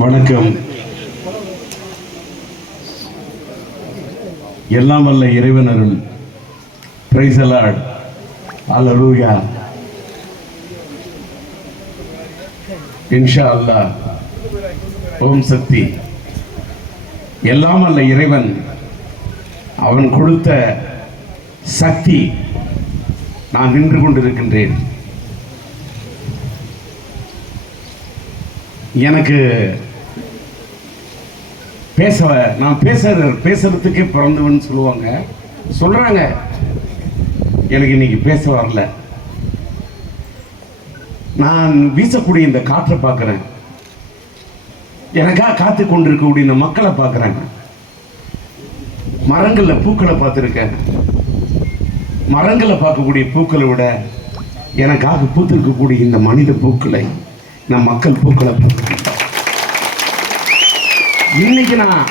வணக்கம். எல்லாம் வல்ல இறைவன் பிரைசலாட் பிரைஸ் அலாட் அல்லூயா இன்ஷா அல்லா ஓம் சக்தி. எல்லாம் அல்ல இறைவன் அவன் கொடுத்த சக்தி நான் நின்று கொண்டிருக்கின்றேன். எனக்கு பேச நான் பேசுற பேசுறதுக்கே பிறந்தவன் சொல்லுவாங்க. சொல்றாங்க. எனக்கு இன்னைக்கு பேச வரல. நான் வீசக்கூடிய இந்த காற்றை பார்க்குறேன். எனக்காக காத்து கொண்டிருக்கக்கூடிய இந்த மக்களை பார்க்குறேன். மரங்களில் பூக்களை பார்த்துருக்கேன். மரங்களை பார்க்கக்கூடிய பூக்களை விட எனக்காக பூத்திருக்கக்கூடிய இந்த மனித பூக்களை நான் மக்கள் பூக்களை பார்க்குறேன். இன்னைக்கு நான்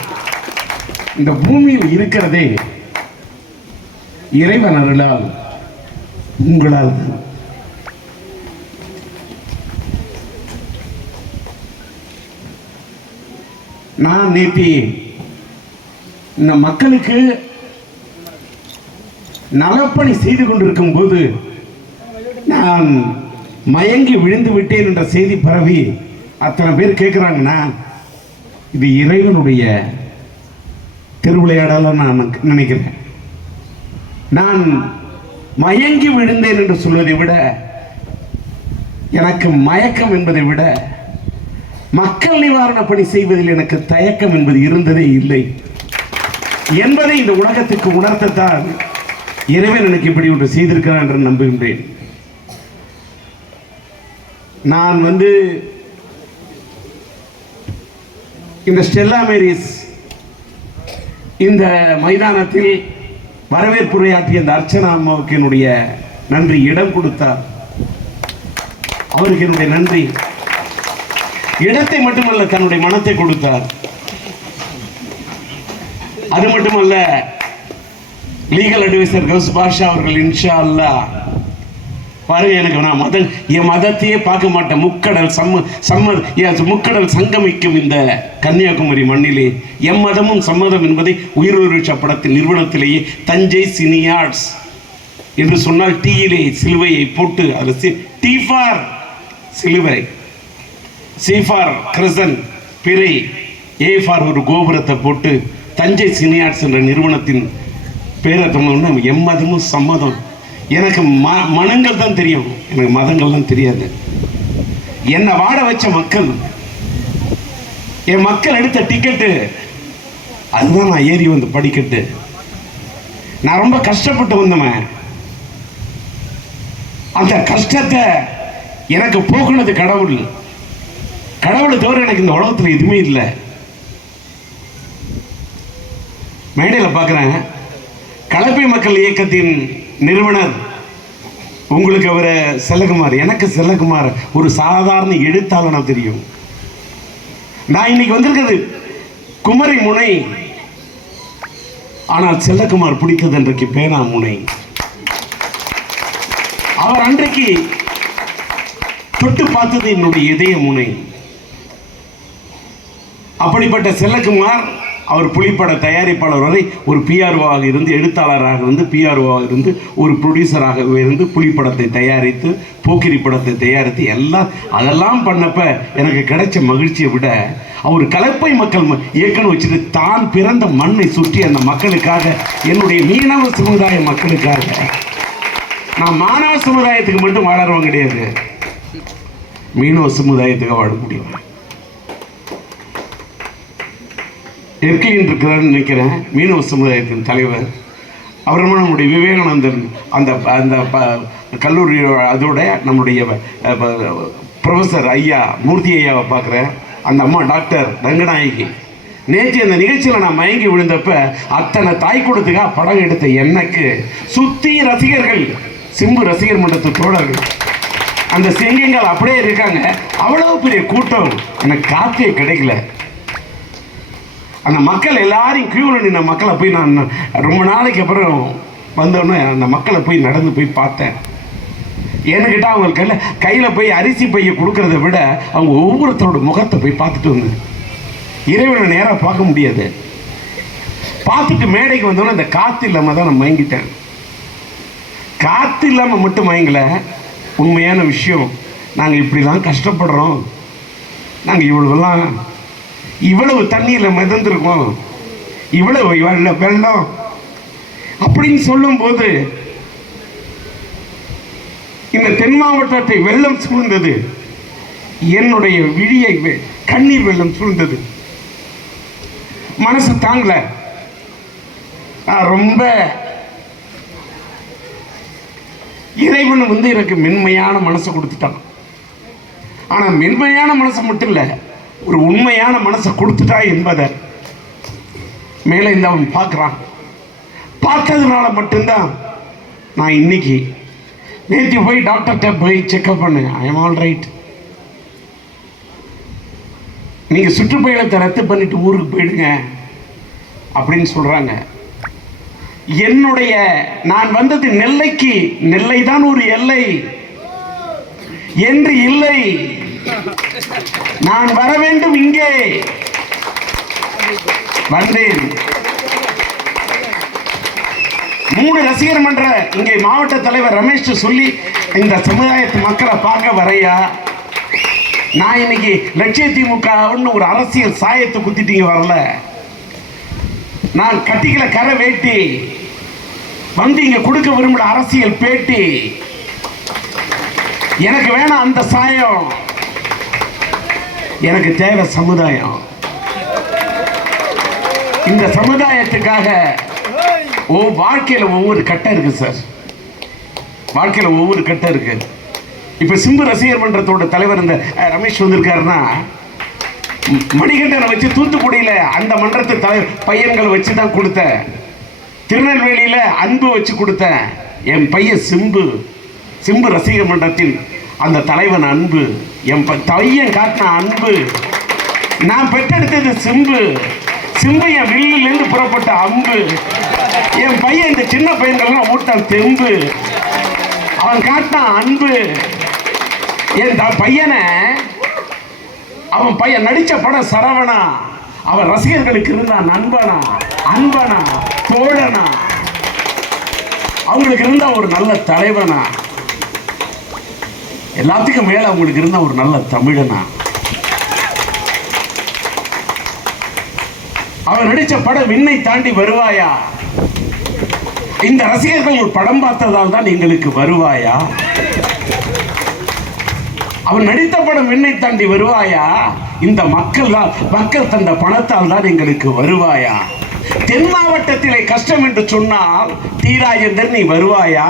இந்த பூமியில் இருக்கிறதே இறைவன் அருளால் உங்களால். நான் நேத்தி இந்த மக்களுக்கு நலப்பணி செய்து கொண்டிருக்கும் போது நான் மயங்கி விழுந்து விட்டேன் என்ற செய்தி பரவி அத்தனை பேர் கேட்குறாங்கன்னா இது இறைவனுடைய திருவிளையாடல நான் நினைக்கிறேன். நான் மயங்கி விழுந்தேன் என்று சொல்வதை விட எனக்கு மயக்கம் என்பதை விட மக்கள் நிவாரண பணி செய்வதில் எனக்கு தயக்கம் என்பது இருந்ததே இல்லை. என்பதை இந்த உலகத்துக்கு உணர்த்தத்தான் இறைவன் எனக்கு இப்படி ஒன்று செய்திருக்கிறான் என்று நம்புகின்றேன். நான் வந்து இந்த ஸ்டெல்லா மேரிஸ் இந்த மைதானத்தில் வரவேற்புரையாற்றிய இந்த அர்ச்சனா அம்மாவுக்கு என்னுடைய நன்றி. இடம் கொடுத்தார். அவருக்கு என்னுடைய நன்றி. இடத்தை மட்டுமல்ல தன்னுடைய மனத்தை கொடுத்தார். அது மட்டுமல்ல லீகல் அட்வைசர் கௌஸ் பாஷா அவர்கள் இன்ஷா அல்லாஹ் பாருங்க எனக்கு நான் மத என் மதத்தையே பார்க்க மாட்டேன். முக்கடல் சம்ம சம்ம என் முக்கடல் சங்கமிக்கும் இந்த கன்னியாகுமரி மண்ணிலே எம் மதமும் சம்மதம் என்பதை உயிரோரிஷா படத்தின் நிறுவனத்திலேயே தஞ்சை சினியார்ட்ஸ் என்று சொன்னால் டீயிலே சிலுவையை போட்டு அரசு டீ ஃபார் சிலுவை சி ஃபார் கிரசன் பிறை ஏ ஃபார் ஒரு கோபுரத்தை போட்டு தஞ்சை சினியார்ட்ஸ் என்ற நிறுவனத்தின் பேரை தமிழ் எம்மதமும் சம்மதம். எனக்கு ம மனங்கள் தான் தெரியும். எனக்கு மதங்கள்லாம் தெரியாது. என்னை வாட வச்ச மக்கள் என் மக்கள் எடுத்த டிக்கெட்டு அதுதான் நான் ஏறி வந்து படிக்கட்டு. நான் ரொம்ப கஷ்டப்பட்டு வந்தவன். அந்த கஷ்டத்தை எனக்கு போக்குனது கடவுள். கடவுளை தவிர எனக்கு இந்த உலகத்தில் எதுவுமே இல்லை. மேடையில் பார்க்குறேன். கலப்பை மக்கள் இயக்கத்தின் நிறுவனர் உங்களுக்கு அவரை செல்லகுமார் எனக்கு செல்லகுமார் ஒரு சாதாரண எழுத்தாளனா தெரியும். நான் இன்னைக்கு வந்திருக்கிறது குமரி முனை. ஆனால் செல்லகுமார் பிடித்தது அன்றைக்கு பேனா முனை. அவர் அன்றைக்கு தொட்டு பார்த்தது என்னுடைய இதய முனை. அப்படிப்பட்ட செல்லகுமார் அவர் புலிப்பட தயாரிப்பாளர் வரை ஒரு பிஆர்ஓவாக இருந்து எழுத்தாளராக இருந்து பிஆர்ஓவாக இருந்து ஒரு ப்ரொடியூசராக இருந்து புலிப்படத்தை தயாரித்து போக்கிரி படத்தை தயாரித்து எல்லாம் அதெல்லாம் பண்ணப்ப எனக்கு கிடைச்ச மகிழ்ச்சியை விட அவர் கலப்பை மக்கள் ம- இயக்கணும் வச்சுட்டு தான் பிறந்த மண்ணை சுற்றி அந்த மக்களுக்காக என்னுடைய மீனவ சமுதாய மக்களுக்காக. நான் மாணவ சமுதாயத்துக்கு மட்டும் வாழறவன் கிடையாது. மீனவ சமுதாயத்துக்கு வாழ முடியும் இருக்கையின் இருக்கிறார்னு நினைக்கிறேன். மீனவ சமுதாயத்தின் தலைவர். அப்புறமா நம்முடைய விவேகானந்தன் அந்த அந்த ப- கல்லூரி அதோட நம்முடைய ப்ரொஃபஸர் ஐயா மூர்த்தி ஐயாவை பார்க்குறேன். அந்த அம்மா டாக்டர் ரங்கநாயகி. நேற்று அந்த நிகழ்ச்சியில் நான் மயங்கி விழுந்தப்ப அத்தனை தாய் கொடுத்துக்காக படம் எடுத்த எனக்கு சுற்றி ரசிகர்கள் சிம்பு ரசிகர் மன்றத்து தோழர்கள் அந்த சிங்கங்கள் அப்படியே இருக்காங்க. அவ்வளோ பெரிய கூட்டம். எனக்கு காத்தே கிடைக்கல. அந்த மக்கள் எல்லாரையும் கியூவில் நின்ன மக்களை போய் நான் ரொம்ப நாளைக்கு அப்புறம் வந்தோடனே அந்த மக்களை போய் நடந்து போய் பார்த்தேன். ஏன்னு அவங்க கையில் கையில் போய் அரிசி பையை கொடுக்கறத விட அவங்க ஒவ்வொருத்தரோட முகத்தை போய் பார்த்துட்டு வந்தேன். இறைவனை நேராக பார்க்க முடியாது. பார்த்துட்டு மேடைக்கு வந்தோடனே அந்த காற்று இல்லாமல் தான் நான் மயங்கிட்டேன். காற்று இல்லாமல் மட்டும் மயங்கல. உண்மையான விஷயம் நாங்கள் இப்படிலாம் கஷ்டப்படுறோம். நாங்கள் இவ்வளவுலாம் இவ்வளவு தண்ணியில் மிதந்திருக்கும். இவ்வளவு வெள்ள வெள்ளம். அப்படின்னு சொல்லும்போது இந்த தென் மாவட்டத்தை வெள்ளம் சூழ்ந்தது. என்னுடைய விழியை வெ- கண்ணீர் வெள்ளம் சூழ்ந்தது. மனசு தாங்கல. ரொம்ப இறைவன் வந்து எனக்கு மென்மையான மனசை கொடுத்துட்டான். ஆனால் மென்மையான மனசு மட்டும் இல்லை ஒரு உண்மையான மனசை கொடுத்துட்டா என்பதை மேலே இந்த அவன் பார்க்குறான். பார்த்ததுனால மட்டும்தான் நான் இன்னைக்கு நேற்று போய் டாக்டர்கிட்ட போய் செக்அப் பண்ணேன். ஐ எம் ஆல் ரைட் நீங்கள் சுற்றுப்பயணத்தை ரத்து பண்ணிட்டு ஊருக்கு போயிடுங்க அப்படின்னு சொல்கிறாங்க என்னுடைய நான் வந்தது நெல்லைக்கு நெல்லை தான் ஒரு எல்லை. என்று இல்லை. நான் வர வேண்டும் இங்கே. வந்தேன். மூணு ரசிகர் மன்ற இங்கே மாவட்ட தலைவர் ரமேஷ் சொல்லி இந்த சமுதாயத்து மக்களை பார்க்க வரையா? நான் இன்னைக்கு லட்சிய திமுகன்னு ஒரு அரசியல் சாயத்தை குத்திட்டீங்க வரல. நான் கட்டிக்கல கரை வேட்டி வந்து இங்க கொடுக்க விரும்புற அரசியல் பேட்டி. எனக்கு வேணாம் அந்த சாயம். எனக்கு தேவை சமுதாயம். இந்த சமுதாயத்துக்காக ஓ வாழ்க்கையில ஒவ்வொரு கட்டம் இருக்கு சார் வாழ்க்கையில ஒவ்வொரு கட்டம் இருக்கு. இப்ப சிம்பு ரசிகர் மன்றத்தோட தலைவர் இந்த ரமேஷ் வந்திருக்காருன்னா மணிகண்டனை வச்சு தூத்துக்குடியில அந்த மன்றத்து தலைவர் பையன்களை வச்சு தான் கொடுத்தேன். திருநெல்வேலியில அன்பு வச்சு கொடுத்தேன். என் பையன் சிம்பு சிம்பு ரசிகர் மன்றத்தின் அந்த தலைவன் அன்பு. என் ப- காட்டின அன்பு. நான் பெற்றெடுத்தது சிம்பு. சிம்பு என் வில்லிலிருந்து புறப்பட்ட அம்பு. என் பையன் இந்த சின்ன பையன்கள்லாம் ஊட்டான் தெம்பு. அவன் காட்டான் அன்பு. என் த- பையனை அவன் பையன் நடித்த படம் சரவணா. அவன் ரசிகர்களுக்கு இருந்தான் நண்பனா அன்பனா தோழனா. அவங்களுக்கு இருந்தா ஒரு நல்ல தலைவனா. எல்லாத்துக்கும் மேலே அவங்களுக்கு இருந்த ஒரு நல்ல தமிழனா. அவர் நடிச்ச படம் விண்ணை தாண்டி வருவாயா? இந்த ரசிகர்கள் ஒரு படம் பார்த்ததால் தான் எங்களுக்கு வருவாயா? அவர் நடித்த படம் விண்ணை தாண்டி வருவாயா? இந்த மக்கள் தான் மக்கள் தந்த பணத்தால் தான் எங்களுக்கு வருவாயா? தென் மாவட்டத்திலே கஷ்டம் என்று சொன்னால் தீராஜேந்தர் நீ வருவாயா?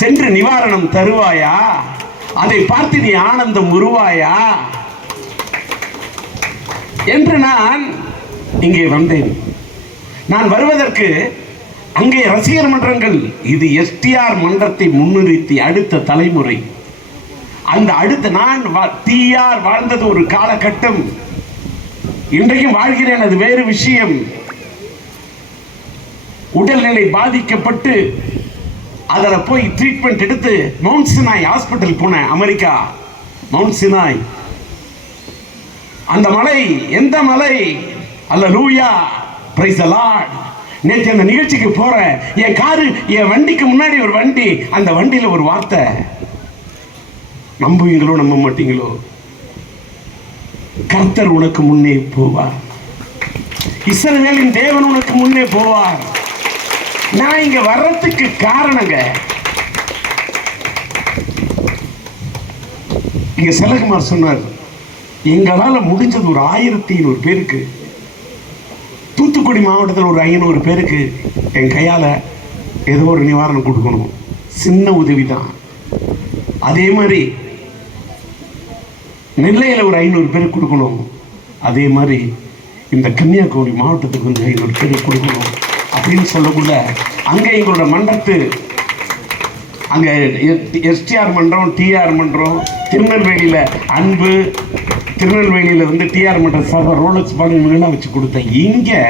சென்று நிவாரணம் தருவாயா? அதை பார்த்து நீ ஆனந்தம் உருவாயா? என்று நான் இங்கே வந்தேன். நான் வருவதற்கு அங்கே ரசிகர் மன்றங்கள் இது எஸ்டிஆர் மன்றத்தை முன்னிறுத்தி அடுத்த தலைமுறை. அந்த அடுத்த நான் வா- வாழ்ந்தது ஒரு காலகட்டம். இன்றைக்கும் வாழ்கிறேன் அது வேறு விஷயம். உடல்நிலை பாதிக்கப்பட்டு அதில் போய் ட்ரீட்மெண்ட் எடுத்து மவுண்ட் சினாய் ஹாஸ்பிட்டல் போனேன் அமெரிக்கா. மவுண்ட் சினாய் அந்த மலை எந்த மலை? அல்ல லூயா பிரைஸ் லார்ட் நேற்று அந்த நிகழ்ச்சிக்கு போற என் காரு என் வண்டிக்கு முன்னாடி ஒரு வண்டி அந்த வண்டியில் ஒரு வார்த்தை. நம்புவீங்களோ நம்ப மாட்டீங்களோ? கர்த்தர் உனக்கு முன்னே போவார். இஸ்ரவேலின் தேவன் உனக்கு முன்னே போவார். நான் இங்க வர்றதுக்கு காரணங்க. இங்க செல்லகுமார் சொன்னார் எங்களால முடிஞ்சது ஒரு ஆயிரத்தி ஐநூறு பேருக்கு தூத்துக்குடி மாவட்டத்தில் ஒரு ஐநூறு பேருக்கு என் கையால் ஏதோ ஒரு நிவாரணம் கொடுக்கணும். சின்ன உதவி தான் அதே மாதிரி நெல்லையில் ஒரு ஐநூறு பேருக்கு கொடுக்கணும். அதே மாதிரி இந்த கன்னியாகுமரி மாவட்டத்துக்கு வந்து ஐநூறு பேருக்கு கொடுக்கணும். அப்படின்னு சொல்லக்குள்ள அங்கே எங்களோட மன்றத்து அங்கே எஸ்டிஆர் மன்றம் டிஆர் மன்றம் திருநெல்வேலியில் அன்பு திருநெல்வேலியில் வந்து டிஆர் மன்ற சபை ரோலக்ஸ் பாலிமெல்லாம் வச்சு கொடுத்தேன். இங்கே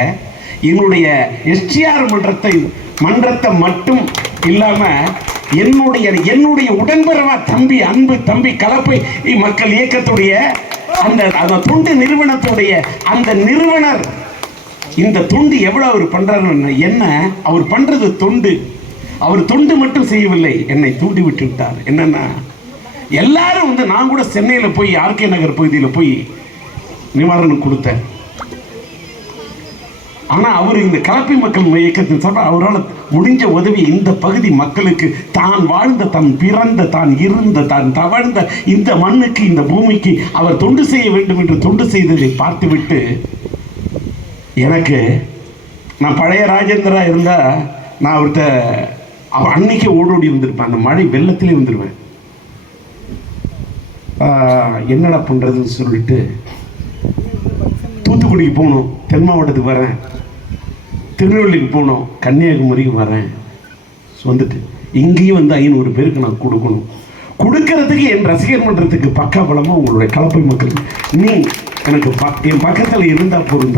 என்னுடைய எஸ்டிஆர் மன்றத்தை மன்றத்தை மட்டும் இல்லாமல் என்னுடைய என்னுடைய உடன்பிறவா தம்பி அன்பு தம்பி கலப்பை மக்கள் இயக்கத்துடைய அந்த அந்த தொண்டு நிறுவனத்துடைய அந்த நிறுவனர் இந்த தொண்டு எவ்வளவு அவர் பண்றாரு என்ன? அவர் பண்றது தொண்டு. அவர் தொண்டு மட்டும் செய்யவில்லை. என்னை தூண்டி விட்டு விட்டார். என்னன்னா எல்லாரும் வந்து நான் கூட சென்னையில் போய் ஆர்கே நகர் பகுதியில் போய் நிவாரணம் கொடுத்தேன். ஆனால் அவர் இந்த கலப்பை மக்கள் இயக்கத்தின் சார்பாக அவரால் முடிஞ்ச உதவி இந்த பகுதி மக்களுக்கு தான் வாழ்ந்த தன் பிறந்த தான் இருந்த தான் தவழ்ந்த இந்த மண்ணுக்கு இந்த பூமிக்கு அவர் தொண்டு செய்ய வேண்டும் என்று தொண்டு செய்ததை பார்த்துவிட்டு எனக்கு நான் பழைய ராஜேந்திரா இருந்தால் நான் அவர்கிட்ட அவன் அன்னைக்கு ஓடோடி இருந்திருப்பேன் அந்த மழை வெள்ளத்திலே வந்துடுவேன் என்னடா பண்ணுறதுன்னு சொல்லிட்டு தூத்துக்குடிக்கு போகணும். தென் மாவட்டத்துக்கு வரேன். திருநெல்வேலிக்கு போகணும். கன்னியாகுமரிக்கு வரேன். வந்துட்டு இங்கேயும் வந்து ஐநூறு பேருக்கு நான் கொடுக்கணும். கொடுக்கறதுக்கு என் ரசிகர் மன்றத்துக்கு பக்கபலமா உங்களுடைய கலப்பை மக்கள். நீ எனக்கு பக்- என் பக்கத்தில் இருந்தால் போதும்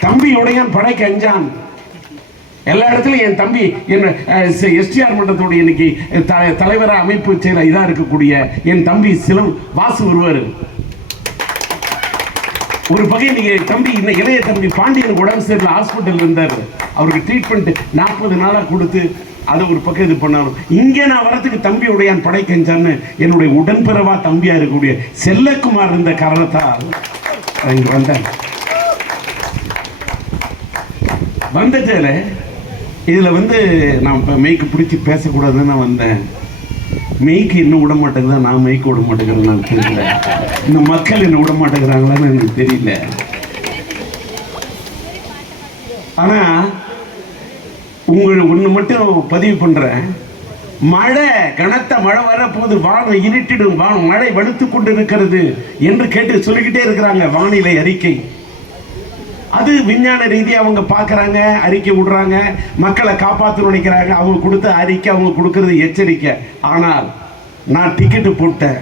தம்பி உடையான் படைக்கு அஞ்சான் எல்லா இடத்துலயும் என் தம்பி என் எஸ்டிஆர் மன்றத்தோட இன்னைக்கு த- தலைவரா அமைப்பு செயல இதா இருக்கக்கூடிய என் தம்பி சிலம் வாசு வருவாரு. ஒரு பகை நீங்கள் தம்பி இன்னும் இளைய தம்பி பாண்டியன் உடம்பு சரியில்லை ஹாஸ்பிட்டல் இருந்தார். அவருக்கு ட்ரீட்மெண்ட் நாற்பது நாளா கொடுத்து அதை ஒரு பக்கம் இது பண்ணாலும் இங்கே நான் வரத்துக்கு தம்பி உடையான் படை கஞ்சான்னு என்னுடைய உடன்பிறவா தம்பியா இருக்கக்கூடிய செல்லக்குமார் இருந்த காரணத்தால் இங்கே வந்தேன். வந்துட்டேல இதில் வந்து நான் இப்போ மெய்க்கு பிடிச்சி பேசக்கூடாதுன்னு நான் வந்தேன். மெய்க்கு இன்னும் விட மாட்டேங்குதா நான் மெய்க்கு விட மாட்டேங்கிறேன் நான் தெரியல. இந்த மக்கள் என்ன விட மாட்டேங்கிறாங்களான்னு எனக்கு தெரியல. ஆனால் உங்களை ஒன்று மட்டும் பதிவு பண்ணுறேன் மழை கனத்த மழை வரப்போது வானம் இருட்டிடும். வானம் மழை வலுத்து கொண்டு இருக்கிறது என்று கேட்டு சொல்லிக்கிட்டே இருக்கிறாங்க வானிலை அறிக்கை. அது விஞ்ஞான ரீதியாக அவங்க பார்க்குறாங்க அறிக்கை விடுறாங்க மக்களை காப்பாற்ற நினைக்கிறாங்க. அவங்க கொடுத்த அறிக்கை அவங்க கொடுக்கறது எச்சரிக்கை. ஆனால் நான் டிக்கெட்டு போட்டேன்.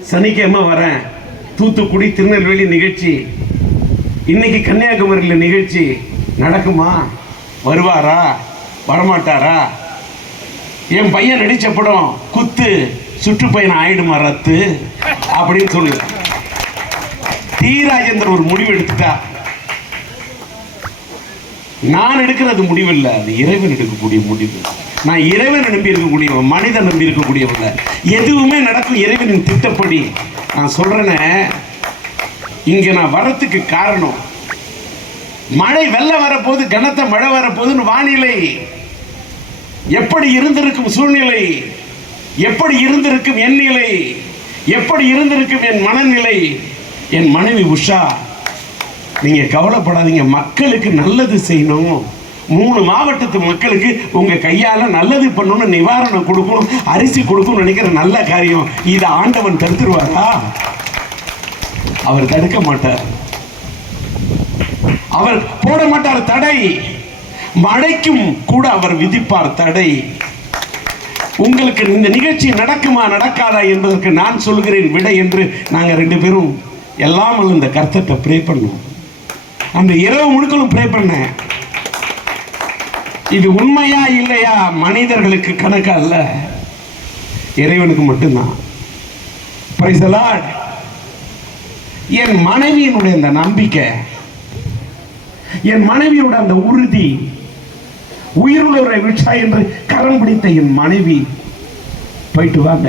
சனிக்கிழமை வரேன். தூத்துக்குடி திருநெல்வேலி நிகழ்ச்சி. இன்னைக்கு கன்னியாகுமரியில் நிகழ்ச்சி. நடக்குமா? வருவாரா? வரமாட்டாரா? என் பையன் நடித்த படம் குத்து சுற்றுப்பயணம் ஆயிடுமா ரத்து? அப்படின்னு சொல்லு டி. ராஜேந்தர் ஒரு முடிவு எடுத்துட்டா. நான் எடுக்கிறது முடிவு இல்லை அது இறைவன் எடுக்கக்கூடிய முடிவு. நான் இறைவனை நம்பி இருக்கக்கூடியவன் மனிதன் நம்பி இருக்கக்கூடியவங்க எதுவுமே நடக்கும் இறைவனின் திட்டப்படி. நான் சொல்கிறேனே இங்கே நான் வரத்துக்கு காரணம் மழை வெள்ளம் வரப்போது கனத்த மழை வரப்போகுதுன்னு வானிலை. எப்படி இருந்திருக்கும் சூழ்நிலை எப்படி இருந்திருக்கும் என் நிலை எப்படி இருந்திருக்கும் என் மனநிலை என் மனைவி உஷா நீங்க கவலைப்படாதீங்க. மக்களுக்கு நல்லது செய்யணும். மூணு மாவட்டத்து மக்களுக்கு உங்க கையால நல்லது பண்ணணும் நிவாரணம் கொடுக்கணும் அரிசி கொடுக்கணும் நினைக்கிற நல்ல காரியம் இதை ஆண்டவன் தடுத்துருவாரா? அவர் தடுக்க மாட்டார். அவர் போட மாட்டார் தடை. மழைக்கும் கூட அவர் விதிப்பார் தடை. உங்களுக்கு இந்த நிகழ்ச்சி நடக்குமா நடக்காதா என்பதற்கு நான் சொல்கிறேன் விடை என்று நாங்கள் ரெண்டு பேரும் எல்லாம் இந்த கர்த்தத்தை ப்ரே பண்ணுவோம். அந்த இரவு முழுக்களும் ப்ரே பண்ணேன். இது உண்மையா இல்லையா? மனிதர்களுக்கு கணக்கா அல்ல. இறைவனுக்கு மட்டும்தான். என் மனைவியினுடைய அந்த நம்பிக்கை என் மனைவியோட அந்த உறுதி உயிருள்ளவரை விட்சா என்று கரம் பிடித்த என் மனைவி போயிட்டு வாங்க.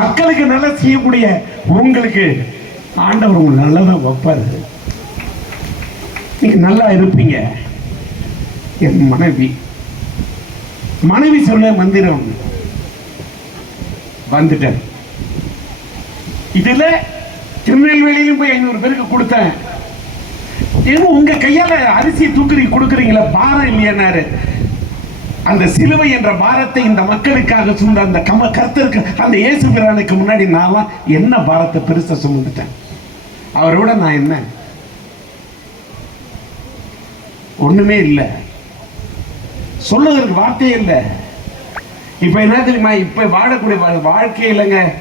மக்களுக்கு நல்லா செய்யக்கூடிய உங்களுக்கு ஆண்டவர் உங்களுக்கு தான் வைப்பாரு. நீங்க நல்லா இருப்பீங்க. என் மனைவி. மனைவி சொல்ல மந்திரம் வந்துட்டேன். இதுல திருநெல்வேலியிலும் போய் ஐநூறு பேருக்கு கொடுத்தேன். ஏன்னா உங்க கையால அரிசியை தூக்குறி கொடுக்குறீங்களா பாரம் இல்லையானாரு அந்த சிலுவை என்ற பாரத்தை இந்த மக்களுக்காக சுமந்த அந்த கம கர்த்தருக்கு அந்த இயேசு பிரானுக்கு முன்னாடி நான் என்ன பாரத்தை பெருசா சுமந்துட்டேன். அவரோட நான் என்ன? ஒண்ணுமே இல்லை. சொல்லுவதற்கு வார்த்தையே இல்லை. இப்ப என்ன தெரியுமா? இப்ப வாழக்கூடிய வாழ்க்கை இல்லைங்க.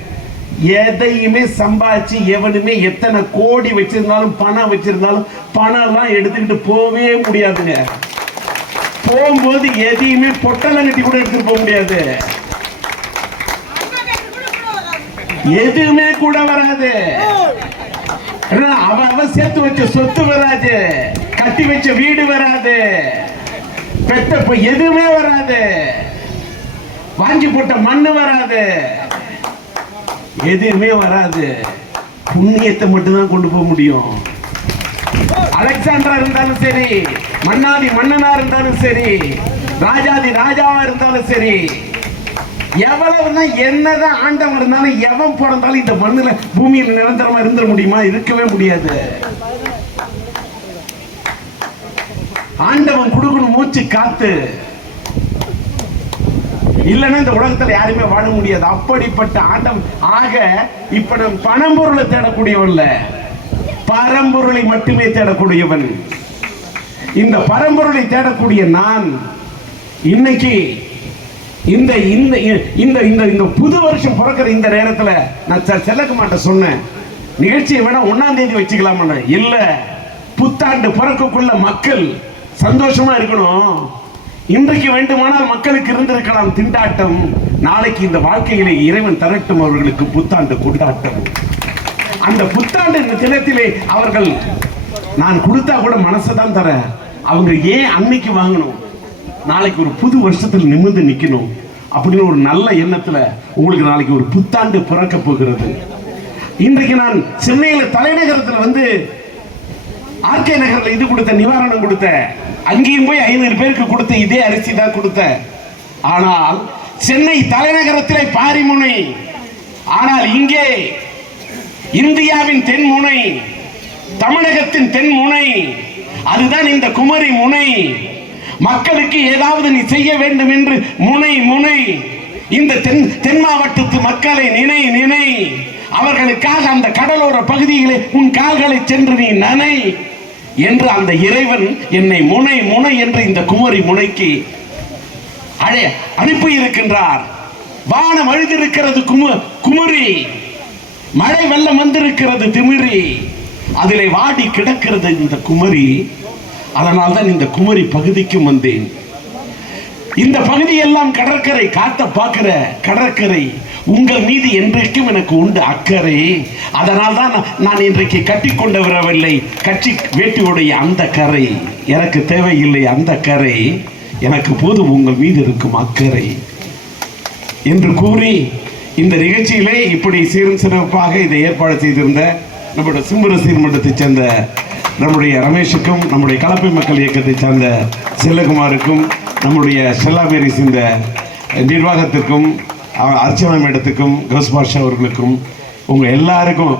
எதையுமே சம்பாதிச்சு எவனுமே எத்தனை கோடி வச்சிருந்தாலும் பணம் வச்சிருந்தாலும் பணம் எல்லாம் எடுத்துக்கிட்டு போகவே முடியாதுங்க. போகும்போது எதையுமே பொட்டலம் கட்டி கூட எடுத்துட்டு போக முடியாது. எதுவுமே கூட வராது. அவ அவ சேர்த்து வச்ச சொத்து வராது. கட்டி வச்ச வீடு வராது. பெத்த எதுவுமே வராது. வாஞ்சி போட்ட மண்ணு வராது. எதுவுமே வராது. புண்ணியத்தை மட்டும்தான் கொண்டு போக முடியும். அலெக்சாண்டரா இருந்தாலும் சரி மன்னாதி மன்னனா இருந்தாலும் சரி ராஜாதி ராஜாவா இருந்தாலும் சரி எவ்வளவுனா என்னதான் ஆண்டவன் இருந்தாலும் எவன் பிறந்தாலும் இந்த மண்ணுல பூமியில் நிரந்தரமா இருந்துட முடியுமா? இருக்கவே முடியாது. ஆண்டவன் கொடுக்கணும் மூச்சு காத்து. இல்லைன்னா இந்த உலகத்துல யாருமே வாழ முடியாது. அப்படிப்பட்ட ஆண்டம். ஆக இப்ப நம் பணம்பொருளை தேடக்கூடியவன் இல்ல. பரம்பொருளை மட்டுமே தேடக்கூடியவன். இந்த பரம்பொருளை தேடக்கூடிய நான் இன்னைக்கு இந்த இந்த இந்த இந்த இந்த புது வருஷம் பிறக்கிற இந்த நேரத்தில் நான் செல்லக்குமாட்ட சொன்னேன். நிகழ்ச்சியை வேணா ஒன்னாம் தேதி வச்சுக்கலாமா இல்ல புத்தாண்டு பிறக்கக்குள்ள மக்கள் சந்தோஷமா இருக்கணும். இன்றைக்கு வேண்டுமானால் மக்களுக்கு இருந்திருக்கலாம் திண்டாட்டம். நாளைக்கு இந்த வாழ்க்கையிலே இறைவன் தரட்டும் அவர்களுக்கு புத்தாண்டு கொண்டாட்டம். அந்த புத்தாண்டு இந்த தினத்திலே அவர்கள் நான் கொடுத்தா கூட மனசை தான் தரேன் அவங்க ஏன் அன்னைக்கு வாங்கணும்? நாளைக்கு ஒரு புது வருஷத்தில் நிமிர்ந்து நிற்கணும் அப்படின்னு ஒரு நல்ல எண்ணத்தில் உங்களுக்கு நாளைக்கு ஒரு புத்தாண்டு பிறக்க போகிறது. இன்றைக்கு நான் சென்னையில் தலைநகரத்தில் வந்து ஆர்கே நகரில் இது கொடுத்த நிவாரணம் கொடுத்த அங்கேயும் போய் ஐநூறு பேருக்கு கொடுத்த இதே அரிசி தான் கொடுத்த. ஆனால் சென்னை தலைநகரத்திலே பாரிமுனை ஆனால் இங்கே இந்தியாவின் தென்முனை தமிழகத்தின் தென்முனை அதுதான் இந்த குமரி முனை மக்களுக்கு ஏதாவது நீ செய்ய வேண்டும் என்று முனை முனை. இந்த தென் தென் மாவட்டத்து மக்களை நினை நினை. அவர்களுக்காக அந்த கடலோர பகுதியிலே உன் கால்களை சென்று நீ நனை என்று அந்த இறைவன் என்னை முனை முனை என்று இந்த குமரி முனைக்கு அழை அனுப்பி இருக்கின்றார். வானம் அழுதிருக்கிறது கும குமரி. மழை வெள்ளம் வந்திருக்கிறது திமிரி. அதிலே வாடி கிடக்கிறது இந்த குமரி. அதனால் தான் இந்த குமரி பகுதிக்கும் வந்தேன். இந்த பகுதியெல்லாம் கடற்கரை காத்த பார்க்கிற கடற்கரை உங்கள் மீது என்றைக்கும் எனக்கு உண்டு அக்கறை. அதனால் தான் நான் நான் இன்றைக்கு கட்டி கொண்டு வரவில்லை. கட்சி வேட்டியுடைய அந்த கரை. எனக்கு தேவையில்லை அந்த கரை. எனக்கு போதும் உங்கள் மீது இருக்கும் அக்கறை. என்று கூறி இந்த நிகழ்ச்சியிலே இப்படி சீரும் சிறப்பாக இதை ஏற்பாடு செய்திருந்த நம்முடைய சிம்மர சீர்மன்றத்தைச் சேர்ந்த நம்முடைய ரமேஷுக்கும் நம்முடைய கலப்பை மக்கள் இயக்கத்தை சேர்ந்த செல்லகுமாருக்கும் நம்முடைய செல்லாமேரி சேர்ந்த நிர்வாகத்திற்கும் அர்ச்சனா மேடத்துக்கும் கௌஸ் பாஷா அவர்களுக்கும் உங்கள் எல்லாருக்கும்